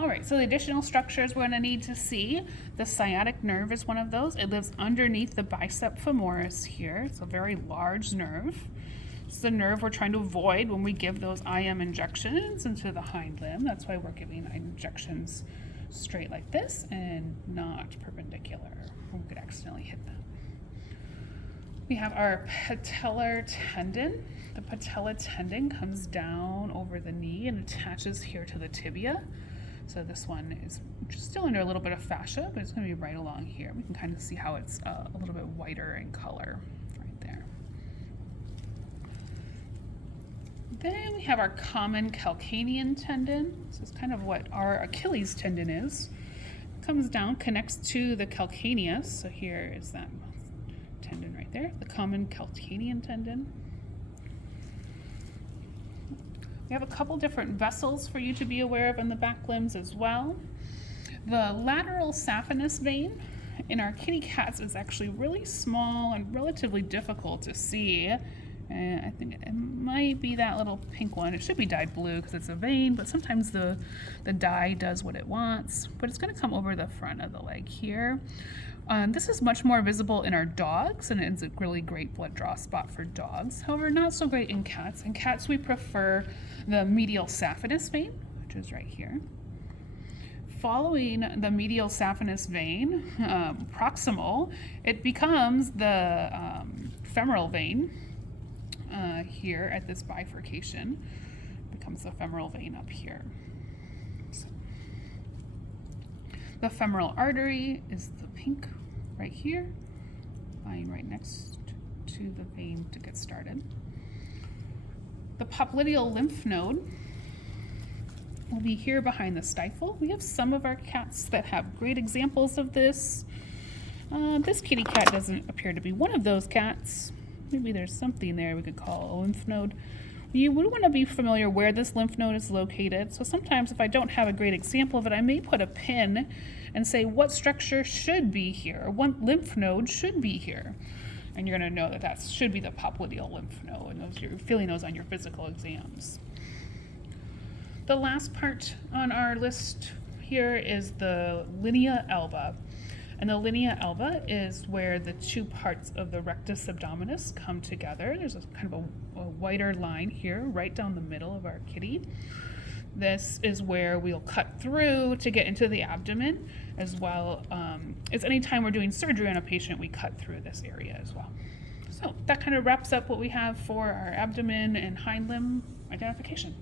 All right, so the additional structures we're gonna need to see, the sciatic nerve is one of those. It lives underneath the bicep femoris here. It's a very large nerve. It's the nerve we're trying to avoid when we give those IM injections into the hind limb. That's why we're giving injections straight like this and not perpendicular. We could accidentally hit them. We have our patellar tendon. The patella tendon comes down over the knee and attaches here to the tibia. So this one is still under a little bit of fascia, but it's going to be right along here. We can kind of see how it's a little bit whiter in color right there. Then we have our common calcanean tendon. This is kind of what our Achilles tendon is. It comes down, connects to the calcaneus. So here is that tendon right there, the common calcanean tendon. We have a couple different vessels for you to be aware of in the back limbs as well. The lateral saphenous vein in our kitty cats is actually really small and relatively difficult to see. And I think it might be that little pink one. It should be dyed blue because it's a vein, but sometimes the dye does what it wants. But it's going to come over the front of the leg here. This is much more visible in our dogs, and it's a really great blood draw spot for dogs. However, not so great in cats. In cats, we prefer the medial saphenous vein, which is right here. Following the medial saphenous vein, proximal, it becomes the femoral vein. Here at this bifurcation becomes the femoral vein up here. So, the femoral artery is the pink right here, lying right next to the vein to get started. The popliteal lymph node will be here behind the stifle. We have some of our cats that have great examples of this. This kitty cat doesn't appear to be one of those cats. Maybe there's something there we could call a lymph node. You would want to be familiar where this lymph node is located. So sometimes if I don't have a great example of it, I may put a pin and say what structure should be here, or what lymph node should be here. And you're going to know that that should be the popliteal lymph node, and you're feeling those on your physical exams. The last part on our list here is the linea alba. And the linea alba is where the two parts of the rectus abdominis come together. There's a kind of a whiter line here, right down the middle of our kitty. This is where we'll cut through to get into the abdomen, as well as any time we're doing surgery on a patient, we cut through this area as well. So that kind of wraps up what we have for our abdomen and hind limb identification.